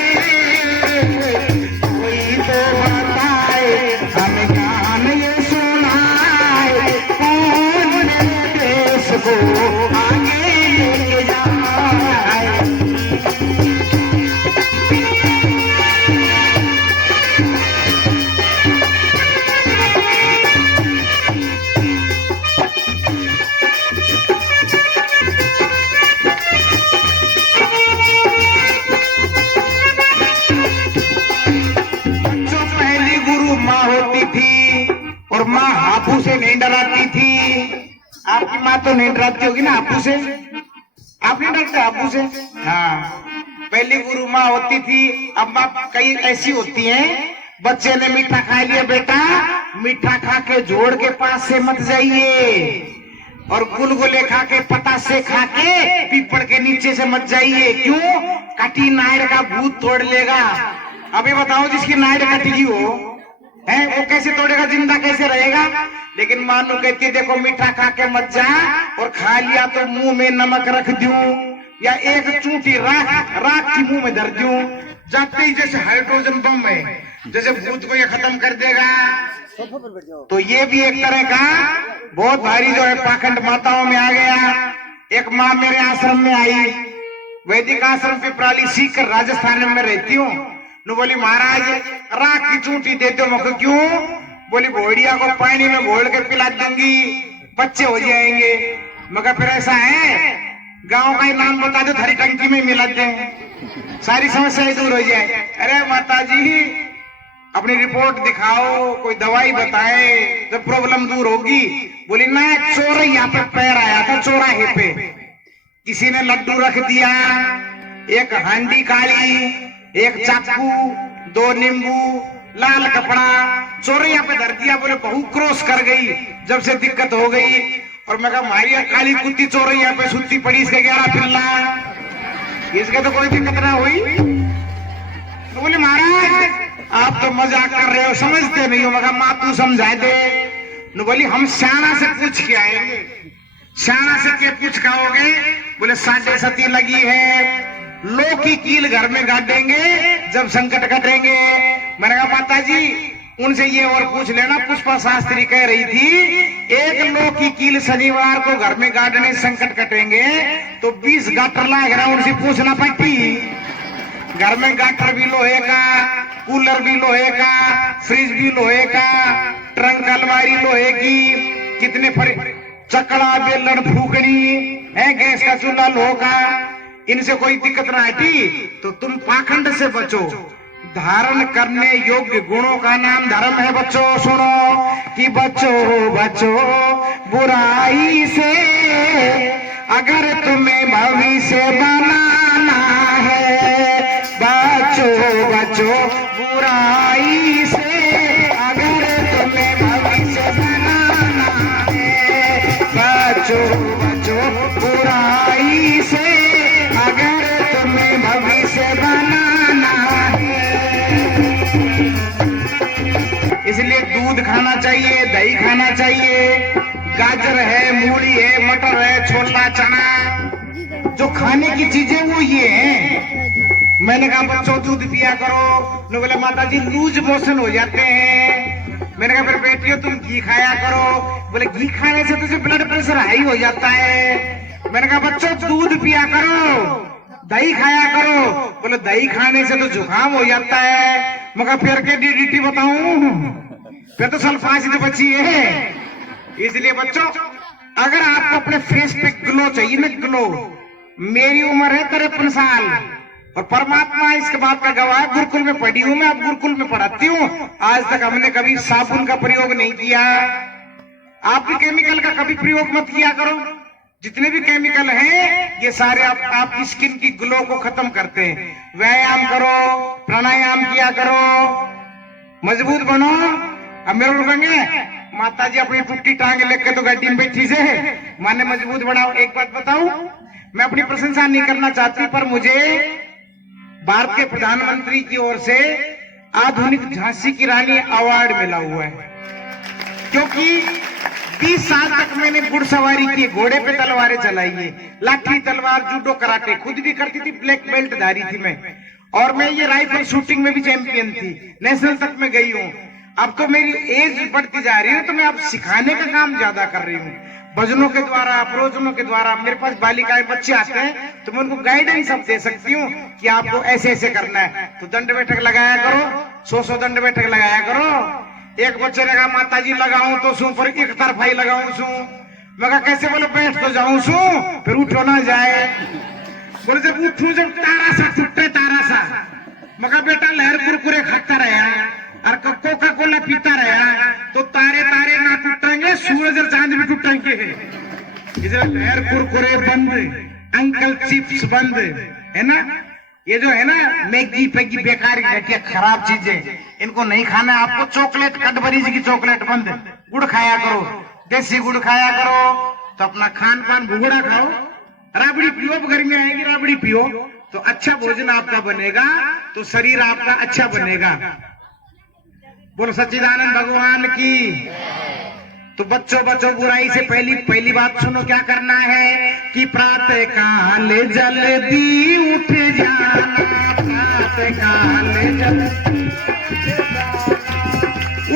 कोई तो बताए हमें ज्ञान ये सुनाए, कौन मेरे देश को आगे लेके जाए। जो पहली गुरु माँ होती थी और माँ हापू से नहीं डराती थी। आपकी माँ तो नहीं डराती होगी ना हापू से? आप नहीं डरते अब्बू से? हाँ, पहली गुरु माँ होती थी, अब माँ कई ऐसी होती हैं, बच्चे ने मीठा खा लिया, बेटा मीठा खा के जोड़ के पास से मत जाइए, और गुलगुले खा के पतासे खा के पीपड़ के नीचे से मत जाइए। क्यों? कटी नाड़ का भूत तोड़ लेगा। अभी बताओ, जिसकी नाड़ कटी हो है वो कैसे तोड़ेगा, जिंदा कैसे रहेगा? लेकिन मानो कहती है देखो मीठा खा के मत जा, और खा लिया तो मुंह में नमक रख दूं, या एक चूंटी राख की मुंह में धर दूं, जाते ही जैसे हाइड्रोजन बम है, जैसे भूत को ये खत्म कर देगा। तो ये भी एक तरह का बहुत भारी जो है पाखंड माताओं में आ गया। एक माँ मेरे आश्रम में आई, वैदिक आश्रम पिपराली सीख कर राजस्थान में रहती हूँ। नु बोली महाराज राख की चूंटी दे दो। मैं क्यों? बोली घोड़िया को पानी में घोल के पिला दूंगी, बच्चे हो जाएंगे। मगर फिर ऐसा है, गांव का ही नाम बता दो, हरी टंकी में मिला दे, सारी समस्याएं दूर हो जाए। अरे माता जी अपनी रिपोर्ट दिखाओ, कोई दवाई बताए, जब प्रॉब्लम दूर होगी। बोली ना, चौराहे पे पैर आया था, चौराहे पे किसी ने लड्डू रख दिया, एक हांडी काली, एक चाकू, 2 नींबू, लाल कपड़ा चौराहे पे धर दिया। बोले बहू क्रॉस कर गई, जब से दिक्कत हो गई। और मैं कहा मारिया काली कुत्ती चौराहे पे सुत्ती पड़ी, इसके 11 पिल्ला, इसके तो कोई दिक्कत ना हुई। तो बोले महाराज आप तो मजाक कर रहे हो, समझते नहीं हो। मगर माँ तू समझा दे। न बोली हम श्याणा से पूछ के आएंगे। श्याणा से क्या पूछ के आओगे? बोले 7.5 लगी है, लो की कील घर में गाड़ेंगे जब संकट कटेंगे। मैंने कहा माता जी उनसे ये और पूछ लेना, पुष्पा शास्त्री कह रही थी 1 लो की कील शनिवार को घर में गाड़ने संकट कटेंगे, तो 20 गाटर लाग रहा, उनसे पूछना पड़ती। घर में गाटर भी लोहे का, कूलर भी लोहे का, फ्रिज भी लोहे का, ट्रंक अलमारी लोहे की, कितने चकड़ा बेलन फूकनी है, गैस का चूल्हा लोहे का, इनसे कोई दिक्कत ना हटी। तो तुम पाखंड से बचो। धारण करने योग्य गुणों का नाम धर्म है। बच्चों सुनो कि बचो बचो बुराई से, अगर तुम्हें भविष्य बनाना है। बचो बचो बुराई से, अगर तुम्हें भविष्य बनाना है। बचो बचो बुराई से, अगर तुम्हें भविष्य बनाना है। इसलिए दूध खाना चाहिए, दही खाना चाहिए, गाजर है, मूली है, मटर है, छोला चना, जो खाने की चीजें वो ये हैं। मैंने कहा बच्चों दूध पिया करो। लोग बोले माता जी लूज मोशन हो जाते हैं। मैंने कहा फिर बेटियों तुम घी खाया करो। बोले घी खाने से तुझे ब्लड प्रेशर हाई हो जाता है। मैंने कहा बच्चों दूध पिया करो, दही खाया करो। बोले दही खाने से तो जुकाम हो जाता है। मगर फिर के डीडीटी बताऊं, फिर तो सल्फासिद बची है। इसलिए बच्चों अगर आपको अपने फेस पे ग्लो चाहिए ना, ग्लो, मेरी उम्र है 53 साल और परमात्मा इसके बात का गवाह, गुरुकुल में पढ़ी हूं मैं, अब गुरुकुल में पढ़ाती हूँ। आज तक हमने कभी साबुन का प्रयोग नहीं किया। आप भी केमिकल का कभी प्रयोग मत किया करो। जितने भी केमिकल हैं ये सारे आपकी स्किन की ग्लो को खत्म करते हैं। व्यायाम करो, प्राणायाम किया करो, मजबूत बनो। अब मेरे को कहेंगे माता जी अपनी टूटी टांग लेके तो गाड़ी में बैठी से माने मजबूत बनाओ। एक बात बताऊं, मैं अपनी प्रशंसा नहीं करना चाहती, पर मुझे भारत के प्रधानमंत्री की ओर से आधुनिक झांसी की रानी अवार्ड मिला हुआ है। क्योंकि 20 साल तक मैंने घुड़सवारी की, घोड़े पे तलवारें चलाई है, लाठी तलवार जूडो कराटे खुद भी करती थी, ब्लैक बेल्ट धारी थी मैं। और मैं ये राइफल शूटिंग में भी चैंपियन थी, नेशनल तक में गई हूँ। अब तो मेरी एज बढ़ती जा रही है तो मैं अब सिखाने का काम ज्यादा कर रही हूँ। भजनों के द्वारा, प्रवचनों के द्वारा। मेरे पास बालिकाएं बच्चे आते हैं तो मैं उनको गाइडेंस सब दे सकती हूँ कि आपको ऐसे ऐसे करना है। तो दंड बैठक लगाया करो, 100 दंड बैठक लगाया करो। एक बच्चे ने कहा माता जी लगाऊं तो सू, पर एक तरफाई लगाऊं सू। मैं कहा कैसे? बोले बैठ तो जाऊं सू, फिर उठो ना जाए। बोले जब उठू जब तारा सा टूटे, तारा सा। मगर बेटा लहर कुरकुरे खाता रहा और कोका कोला पीता रहा तो तारे तारे ना टूटेंगे, सूरज और चांद भी टूटेंगे। इधर लहर कुरकुरे बंद, अंकल चिप्स बंद, है ना, ये जो है ना मैगी पैगी बेकार घटिया खराब चीजें, इनको नहीं खाना। आपको चॉकलेट कैडबरीज की चॉकलेट बंद, गुड़ खाया करो, देसी गुड़ खाया करो। तो अपना खान पान भुगड़ा खाओ, राबड़ी पियो, अब गर्मी आएगी राबड़ी पियो तो अच्छा भोजन आपका बनेगा, तो शरीर आपका अच्छा बनेगा। बोलो सच्चिदानंद भगवान की। तो बच्चों बुराई से पहली बात सुनो, क्या करना है कि प्रातः काल जल्दी उठ जाना, प्रातः काल जल्दी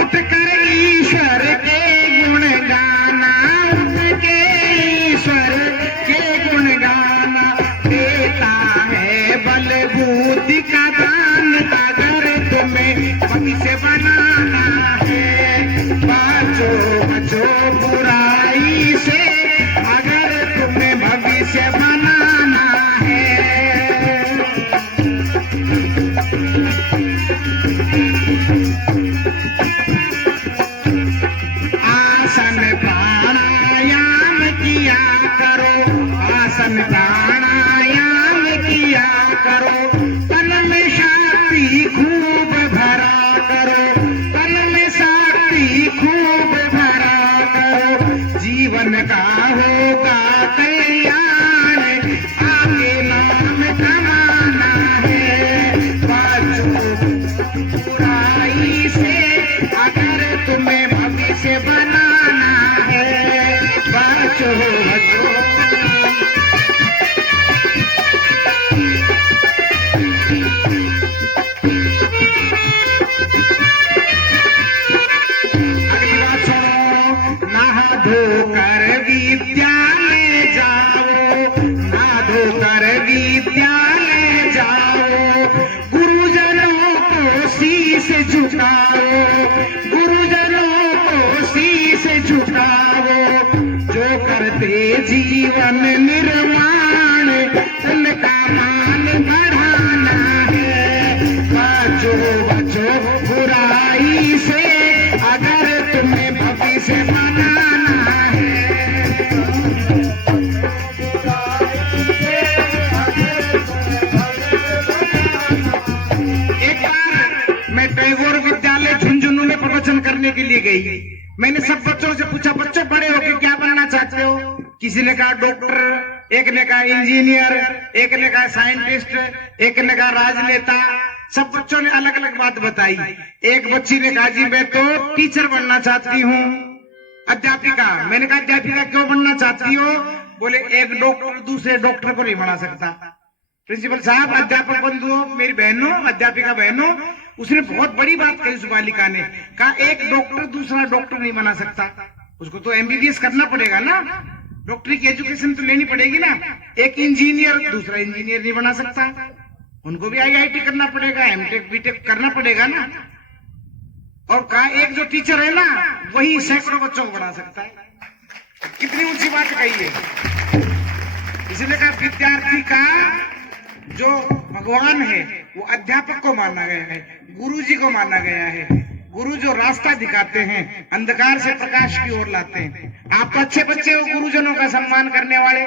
उठ कर ईश्वर के गुण गाना, उठ के ईश्वर के गुण गाना। देता है बल बुद्धि का दान, अगर तुम्हें भविष्य बनाना है। बचो बुराई से, अगर तुम्हें भविष्य बनाना है। आसन प्राणायाम किया करो, आसन प्राणायाम किया करो। तन में शक्ति खूब भरा करो, तन में शक्ति खूब भरा करो। जीवन का होगा कल्याण, आगे नाम कमाना है। बचो बुराई से, अगर तुम्हें भविष्य बनाना है। बचो धोकर विद्यालय जाओ, ना धोकर विद्यालय जाओ। गुरुजनों को शीश झुकाओ, गुरुजनों को शीश झुकाओ। जो करते जीवन निर्माण, उनका मान बढ़ाना है। बचो बुराई से, अगर तुम्हें भविष्य बनाना है। एक बार मैं टैगोर विद्यालय झुंझुनू में प्रवचन करने के लिए गई। मैंने सब बच्चों से पूछा, बच्चों बड़े होकर क्या बनना चाहते हो? किसी ने कहा डॉक्टर, एक ने कहा इंजीनियर, एक ने कहा साइंटिस्ट, एक ने कहा राजनेता। सब बच्चों ने अलग अलग बात बताई। एक बच्ची ने कहा जी मैं तो टीचर बनना चाहती हूँ, अध्यापिका। मैंने कहा अध्यापिका क्यों बनना चाहती हो? बोले एक डॉक्टर दूसरे डॉक्टर को नहीं बना सकता। प्रिंसिपल साहब अध्यापक बंधुओं, मेरी बहनों, अध्यापिका बहनों, उसने बहुत बड़ी बात कही उस बालिका ने। कहा एक डॉक्टर दूसरा डॉक्टर नहीं बना सकता, उसको तो एमबीबीएस करना पड़ेगा ना, डॉक्टरी की एजुकेशन तो लेनी पड़ेगी ना। एक इंजीनियर दूसरा इंजीनियर नहीं बना सकता, उनको भी आईआईटी करना पड़ेगा, एमटेक बीटेक करना पड़ेगा ना। और कहा एक जो टीचर है ना, वही सैकड़ों बच्चों को पढ़ा सकता है। कितनी ऊंची बात कही है। इसलिए कहा विद्यार्थी का जो भगवान है वो अध्यापक को माना गया है, गुरु जी को माना गया है। गुरु जो रास्ता दिखाते हैं, अंधकार से प्रकाश की ओर लाते हैं। आप तो अच्छे बच्चे हो, गुरुजनों का सम्मान करने वाले।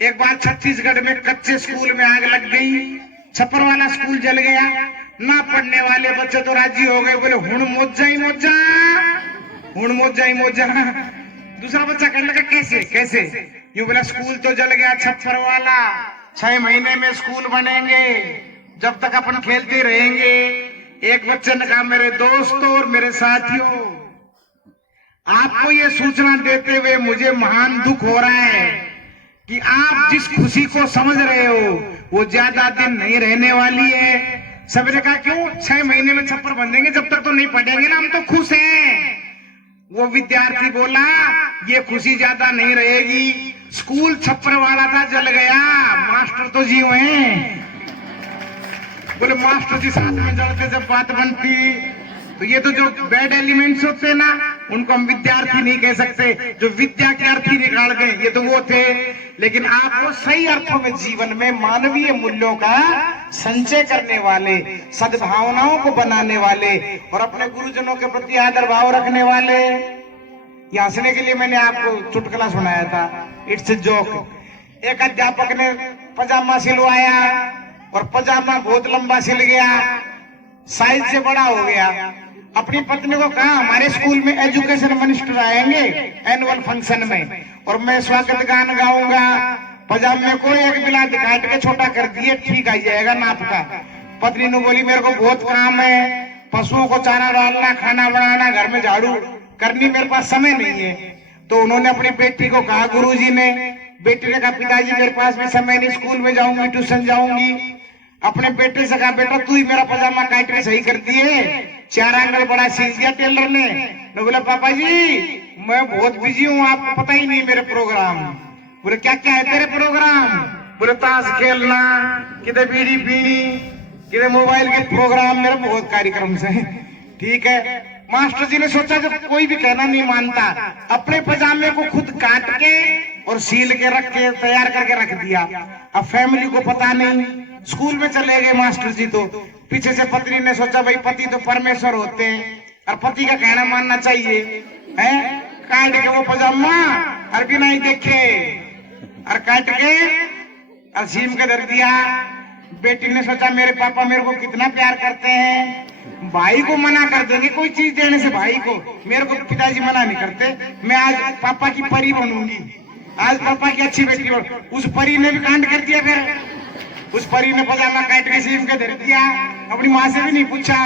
एक बार छत्तीसगढ़ में कच्चे स्कूल में आग लग गई, छप्पर वाला स्कूल जल गया। ना पढ़ने वाले बच्चे तो राजी हो गए, बोले हुण मोजा ही मोजा, हुण मोजा ही मोजा। दूसरा बच्चा कहने लगा कैसे कैसे? यूं बोला स्कूल तो जल गया छप्पर वाला, 6 महीने में स्कूल बनेंगे, जब तक अपन खेलते रहेंगे। एक बच्चे ने कहा मेरे दोस्तों और मेरे साथियों, आपको ये सूचना देते हुए मुझे महान दुख हो रहा है कि आप जिस खुशी को समझ रहे हो वो ज्यादा दिन नहीं रहने वाली है। सबने कहा क्यों? 6 महीने में छप्पर बन जाएंगे, जब तक तो नहीं पढ़ेंगे ना, हम तो खुश हैं। वो विद्यार्थी बोला ये खुशी ज्यादा नहीं रहेगी, स्कूल छप्पर वाला था जल गया, मास्टर तो जीव हैं। बोले मास्टर जी साथ में जलते जब बात बनती। तो ये तो जो बैड एलिमेंट्स होते हैं ना, उनको हम विद्यार्थी नहीं कह सकते। जो विद्या के अर्थी निकाल गए ये तो वो थे। लेकिन आपको सही अर्थों में जीवन में मानवीय मूल्यों का संचय करने वाले, सद्भावनाओं को बनाने वाले और अपने गुरुजनों के प्रति आदर भाव रखने वाले। ये हंसने के लिए मैंने आपको चुटकुला सुनाया था, इट्स ए जोक। एक अध्यापक ने पजामा सिलवाया और पजामा बहुत लंबा सिल गया, साइज से बड़ा हो गया। अपनी पत्नी को कहा हमारे स्कूल में एजुकेशन मिनिस्टर आएंगे एनुअल फंक्शन में और मैं स्वागत गान गाऊंगा, पजामे को एक बिलात काट के छोटा कर दिए, ठीक आ जाएगा नाप का। पत्नी ने बोली मेरे को बहुत काम है, पशुओं को चारा डालना, खाना बनाना, घर में झाड़ू करनी, मेरे पास समय नहीं है। तो उन्होंने अपनी बेटी को कहा, गुरुजी ने, बेटी ने कहा पिताजी मेरे पास भी समय नहीं, स्कूल में जाऊंगी, ट्यूशन जाऊंगी। अपने बेटे से कहा बेटा तू ही मेरा पजामा काट के सही कर दिए, 4 आंगल बड़ा सील दिया टेलर ने। बोला पापा जी मैं बहुत बिजी हूँ, आपको पता ही नहीं मेरे प्रोग्राम। बोले क्या क्या है तेरे प्रोग्राम? बोले ताश खेलना, किधर बीड़ी पीनी, किधर मोबाइल के प्रोग्राम, मेरा बहुत कार्यक्रम से। ठीक है। मास्टर जी ने सोचा जब कोई भी कहना नहीं मानता, अपने पजामे को खुद काट के और सील के रख के तैयार करके रख दिया। अब फैमिली को पता नहीं, स्कूल में चले गए मास्टर जी। तो पीछे से पत्नी ने सोचा भाई पति तो परमेश्वर होते हैं और पति का कहना मानना चाहिए, है? काट के वो पजामा और बिना ही देखे और काट के और सीम के धर दिया। बेटी ने सोचा मेरे पापा मेरे को कितना प्यार करते हैं, भाई को मना कर देंगे कोई चीज देने से, भाई को, मेरे को पिताजी मना नहीं करते, मैं आज पापा की परी बनूंगी, आज पापा की अच्छी बेटी बन। उस परी ने भी कांड कर दिया। फिर उस परी ने पजामा काट के सीम के धर दिया, अपनी माँ से भी नहीं पूछा।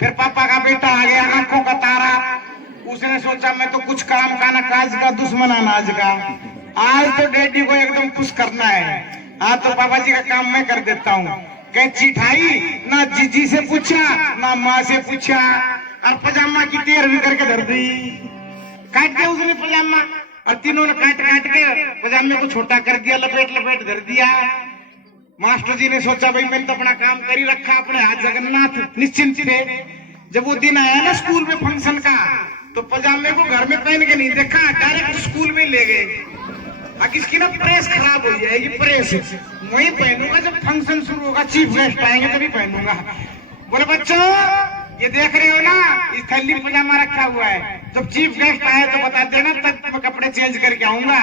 फिर पापा का बेटा आ गया, आंखों का तारा। उसने सोचा मैं तो कुछ काम का ना काज का, दुश्मन अनाज का, आज तो डैडी को एकदम खुश करना है, आज तो पापा जी का काम मैं कर देता हूँ। कैंची ठाई, ना जीजी से पूछा ना माँ से पूछा और पजामा की 13वीं करके धर दी। काट दिया उसने पजामा और तीनों ने काट काट के पजामे को छोटा कर दिया, लपेट लपेट धर दिया। मास्टर जी ने सोचा भाई मैंने तो अपना काम कर ही रखा, अपने हाथ जगन्नाथ निश्चिंत थे। जब वो दिन आया ना स्कूल में फंक्शन का, तो पजामे को घर में पहन के नहीं देखा, डायरेक्ट स्कूल में ले गए। अब इसकी ना प्रेस खराब हो जाएगी, प्रेस वही पहनूंगा जब फंक्शन शुरू होगा, चीफ गेस्ट आएंगे तभी पहनूंगा। बोले बच्चों ये देख रहे हो ना, इस थैली में पजामा रखा हुआ है, जब चीफ गेस्ट आए तो बता देना, तब मैं कपड़े चेंज करके आऊंगा,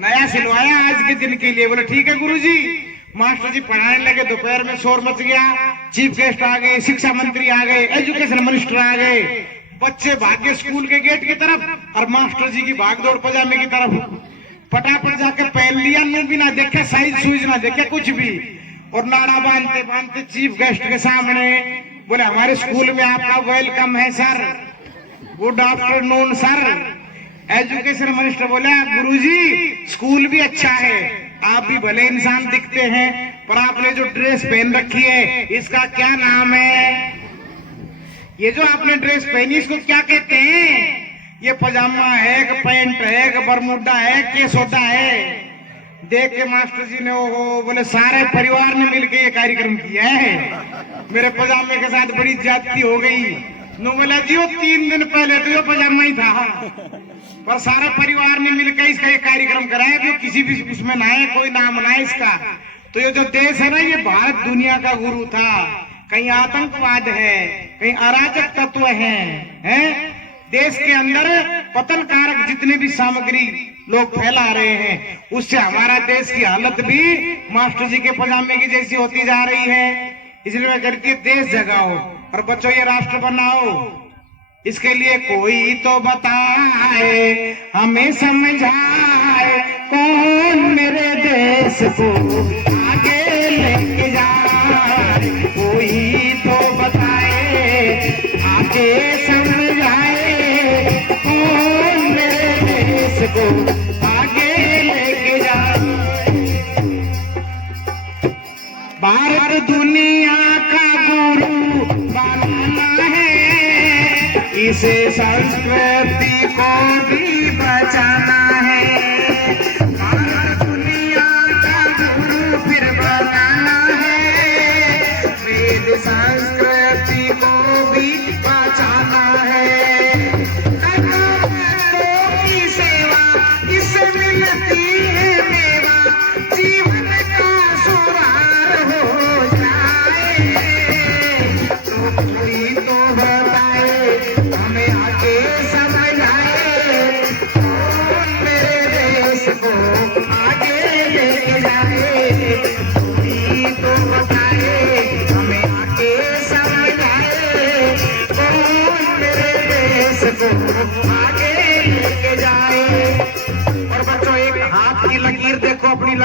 नया सिलवाया आज के दिन के लिए। बोले ठीक है गुरुजी। मास्टर जी पढ़ाने लगे, दोपहर में शोर मच गया, चीफ गेस्ट आ गए, शिक्षा मंत्री आ गए, एजुकेशन मिनिस्टर आ गए, बच्चे भागे स्कूल के गेट की तरफ और मास्टर जी की भागदौड़ पजामे की तरफ। फटाफट जाकर पहन लिया, मुंह भी ना देखे, साइज सुइज ना देखे, कुछ भी, और नाड़ा बांधते बांधते चीफ गेस्ट के सामने बोले हमारे स्कूल में आपका वेलकम है sir, good afternoon sir. Education minister बोला गुरुजी स्कूल भी अच्छा है, आप भी भले इंसान दिखते हैं, पर आपने जो ड्रेस पहन रखी है इसका क्या नाम है? ये जो आपने ड्रेस पहनी इसको क्या कहते हैं? ये पजामा है कि पैंट है कि बरमूडा है कि सोटा है? देख के मास्टर जी ने वो बोले सारे परिवार ने मिलके ये कार्यक्रम किया है, मेरे पजामे के साथ बड़ी ज्यादती हो गई। नो बोला जी वो 3 दिन पहले तो ये पजामा ही था, पर सारा परिवार ने मिलकर इसका ये कार्यक्रम कराया, जो किसी भी उसमें ना है, कोई नाम ना है इसका। तो ये जो देश है ना, ये भारत दुनिया का गुरु था, कहीं आतंकवाद है, कहीं अराजक तत्व हैं, देश के अंदर पतन कारक जितने भी सामग्री लोग फैला रहे हैं, उससे हमारा देश की हालत भी मास्टर जी के पजामे की जैसी होती जा रही है। इसलिए मैं कहती हूँ देश जगाओ और बच्चों ये राष्ट्र बनाओ, इसके लिए कोई तो बताए, हमें समझाए, कौन मेरे देश को आगे लेके जाए, कोई तो बताए, आगे समझाए, कौन मेरे देश को आगे लेके जाए। भारत दुनिया का गुरु बनाना है, इसे संस्कृति को भी बचाना है। भारत दुनिया का गुरु फिर बनाना है, वेद संस्कृति को भी बचाना है। की सेवा इससे मिलती है मेवा, जीवन का सुधार हो जाए, तो कोई तो बताए, हमें आगे समझाए,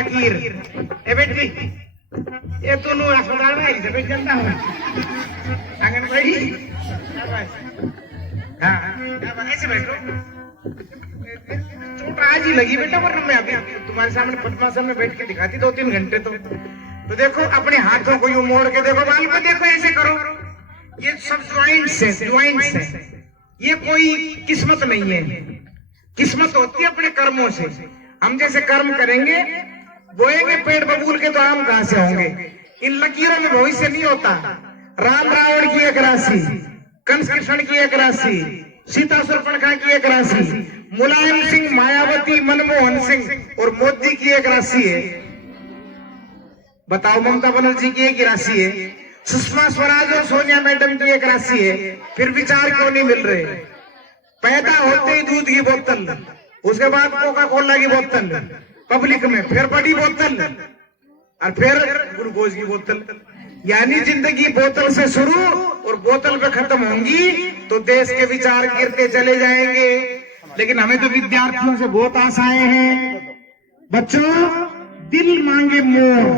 फकीर। ए बेटी, ये दोनों अस्पताल में ऐसे बैठ जाता हूँ आंगनबाड़ी। हाँ ऐसे बैठो, चोट आज ही लगी बेटा, वरना मैं अभी तुम्हारे सामने पद्मासन में बैठ के दिखाती 2-3 घंटे। तो देखो अपने हाथों को यूं मोड़ के देखो, बाल को देखो, ऐसे करो। ये सब ज्वाइंट्स है। ये कोई किस्मत नहीं है, किस्मत होती है अपने कर्मों से। हम जैसे कर्म करेंगे, बोएंगे पेड़ बबूल के तो आम कहां से होंगे। इन लकीरों में भविष्य नहीं होता। राम रावण की एक राशि, कंस कृष्ण की एक राशि, सीता सुर्पणखा की एक राशि, मुलायम सिंह, मायावती, मनमोहन सिंह और मोदी की एक राशि है। बताओ, ममता बनर्जी की एक राशि है, सुषमा स्वराज और सोनिया मैडम की एक राशि है। फिर विचार क्यों नहीं मिल रहे? पैदा होते ही दूध की बोतल, उसके बाद कोका कोला की बोतल पब्लिक में, फिर बड़ी बोतल और फिर ग्लूकोज की बोतल। यानी जिंदगी बोतल से शुरू और बोतल पे खत्म होंगी तो देश के विचार गिरते चले जाएंगे। लेकिन हमें तो विद्यार्थियों से बहुत आशाएं हैं। बच्चों, दिल मांगे मोर,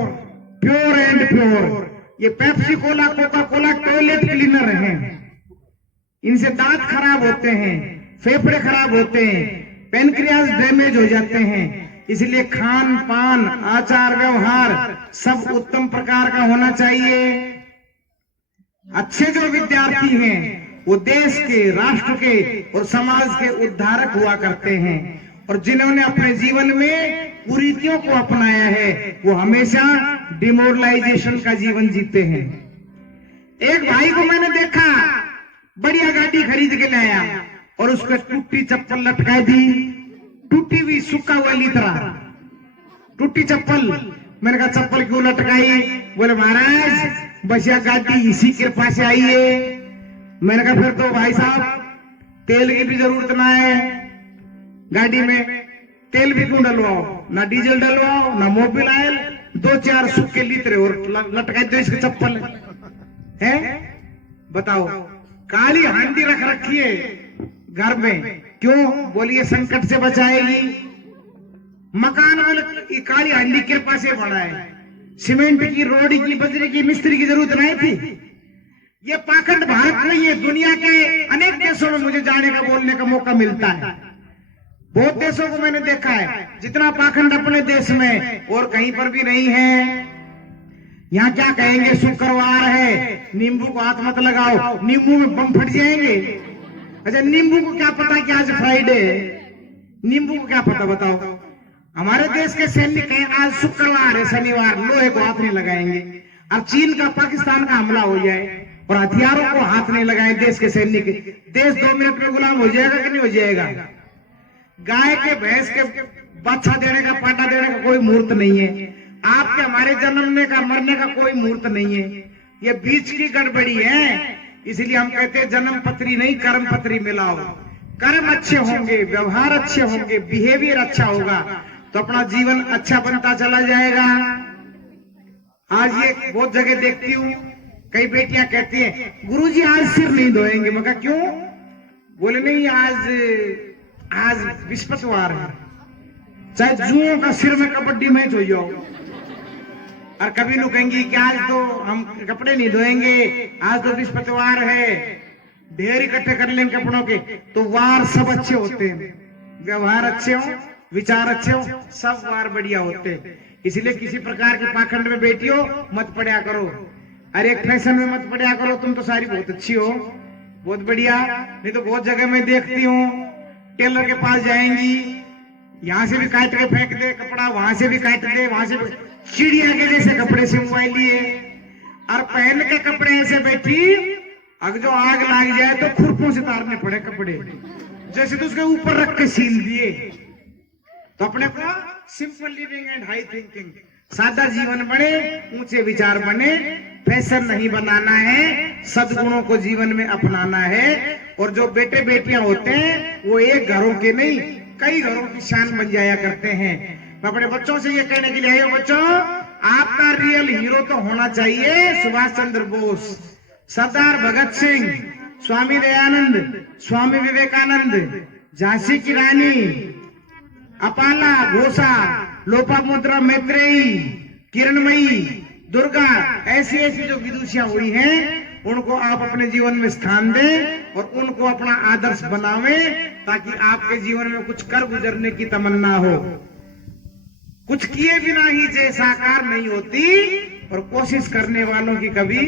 प्योर एंड प्योर। ये Pepsi Cola, Coca Cola toilet cleaner हैं। इनसे दांत खराब होते हैं, फेफड़े खराब होते हैं, पेनक्रियास डैमेज हो जाते हैं। इसलिए खान पान, आचार व्यवहार सब उत्तम प्रकार का होना चाहिए। अच्छे जो विद्यार्थी हैं वो देश के, राष्ट्र के और समाज के उद्धारक हुआ करते हैं। और जिन्होंने अपने जीवन में कुरीतियों को अपनाया है वो हमेशा डिमोरलाइजेशन का जीवन जीते हैं। एक भाई को मैंने देखा, बढ़िया गाड़ी खरीद के लाया और उसको टूटी चप्पल लटकाई दी, टूटी हुई सूखा हुआ लीतरा, टूटी चप्पल। मैंने कहा चप्पल क्यों लटकाई? बोले महाराज बसिया गाड़ी इसी कृपा से आई है। मैंने कहा फिर तो भाई साहब तेल की भी जरूरत ना है, गाड़ी में तेल भी क्यों डलवाओ, ना डीजल डलवाओ ना मोबिल ऑयल, 2-4 सूखे लीतरे और लटकाई दो इसके चप्पल है। बताओ, काली हांडी रख रखी है घर में, क्यों? बोलिए संकट से बचाएगी। मकान वाले काली हांडी कृपा से बना है, सीमेंट की, रोड की, बजरी की, मिस्त्री की जरूरत नहीं थी। ये पाखंड भारत में, ये दुनिया के अनेक देशों में मुझे जाने का, बोलने का मौका मिलता है। बहुत देशों को मैंने देखा है, जितना पाखंड अपने देश में और कहीं पर भी नहीं है। यहाँ क्या कहेंगे, शुक्रवार है, नींबू को हाथ मत लगाओ, नींबू में बम फट जाएंगे। अच्छा, नींबू को क्या पता कि आज फ्राइडे है? नींबू को क्या पता? बताओ। हमारे देश के सैनिक हैं, आज शुक्रवार है, शनिवार, लोहे को हाथ नहीं लगाएंगे। अब चीन का, पाकिस्तान का हमला हो जाए और हथियारों को हाथ नहीं लगाए देश के सैनिक, देश 2 मिनट में गुलाम हो जाएगा कि नहीं हो जाएगा? गाय के, भैंस के बच्चा देने का, पाटा देने का कोई मुहूर्त नहीं है। आपके हमारे जन्मने का, मरने का कोई मुहूर्त नहीं है। ये बीच की गड़बड़ी है। इसलिए हम कहते हैं जन्म पत्री नहीं, कर्म पत्री मिलाओ। कर्म अच्छे होंगे, व्यवहार अच्छे होंगे, बिहेवियर अच्छा होगा तो अपना जीवन अच्छा बनता चला जाएगा। आज ये बहुत जगह देखती हूँ, कई बेटियां कहती हैं गुरुजी आज सिर नहीं धोएंगे। मैं कहा क्यों? बोले नहीं, आज बृहस्पतिवार है, चाहे जुओं का सिर में कबड्डी मैच हो जाओ। और कभी लोग कहेंगी कि आज तो हम कपड़े नहीं धोएंगे, आज तो बृहस्पतिवार है, ढेर इकट्ठे कर लेंगे कपड़ों के। तो वार सब अच्छे होते हैं, व्यवहार अच्छे हो, विचार अच्छे हो, सब वार बढ़िया होते हैं। इसलिए किसी प्रकार के पाखंड में बेटियों मत पड़ा करो, अरे एक फैशन में मत पड़ा करो। तुम तो सारी बहुत अच्छी हो, बहुत बढ़िया। नहीं तो बहुत जगह मैं देखती हूँ, टेलर के पास जाएंगी, यहाँ से भी काट के फेंक दे कपड़ा, वहां से भी काट दे, वहां से भी, चिड़िया के जैसे कपड़े सिलवाए लिए और पहन के कपड़े ऐसे बैठी, अगर जो आग लग जाए तो खुरपों से तारने पड़े कपड़े, जैसे तो उसके ऊपर रख के सील दिए। तो अपने को simple living and high thinking, सादा जीवन बने, ऊंचे विचार बने। फैशन नहीं बनाना है, सद्गुणों को जीवन में अपनाना है। और जो बेटे बेटियां होते हैं वो एक घरों के नहीं, कई घरों की शान बन जाया करते हैं। मैं अपने बच्चों से ये कहने के लिए आई हूं, बच्चों आपका रियल हीरो तो होना चाहिए सुभाष चंद्र बोस, सरदार भगत सिंह, स्वामी दयानंद, स्वामी विवेकानंद, झांसी की रानी, अपाला, घोषा, लोपामुद्रा, मैत्रेयी, किरणमयी, दुर्गा, ऐसी ऐसी जो विदुषियां हुई हैं, उनको आप अपने जीवन में स्थान दें और उनको अपना आदर्श बनावें, ताकि आपके जीवन में कुछ कर गुजरने की तमन्ना हो। कुछ किए बिना ही जय साकार नहीं होती, और कोशिश करने वालों की कभी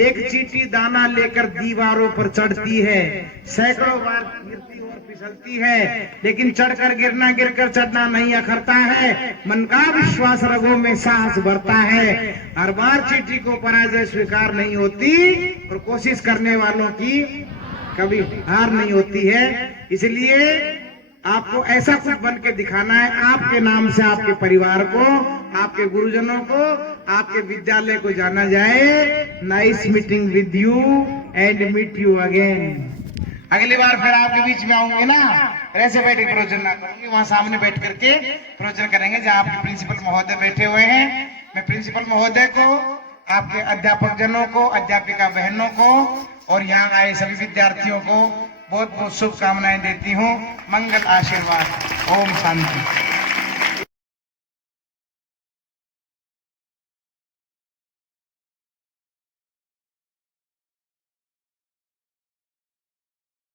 एक चींटी दाना लेकर दीवारों पर चढ़ती है, सैकड़ों बार गिरती और फिसलती है, लेकिन चढ़कर गिरना, गिरकर चढ़ना नहीं अखरता है। मन का विश्वास रगों में साहस बढ़ता है। हर बार चींटी को पराजय स्वीकार नहीं होती, और कोशिश करने वालों की कभी हार नहीं होती है। इसलिए आपको ऐसा कुछ बन के दिखाना है, आपके नाम से आपके परिवार को, आपके गुरुजनों को, आपके विद्यालय को जाना जाए। Nice meeting with you and meet you again. अगली बार फिर आपके बीच में आऊंगी ना, ऐसे बैठ के प्रवचन ना करूंगी, वहां सामने बैठ करके प्रवचन करेंगे, जहां आपके प्रिंसिपल महोदय बैठे हुए हैं। मैं प्रिंसिपल महोदय को, आपके अध्यापक जनों को, अध्यापिका बहनों को और यहाँ आए सभी विद्यार्थियों को बहुत बहुत शुभकामनाएं देती हूँ। मंगल आशीर्वाद। ओम शांति।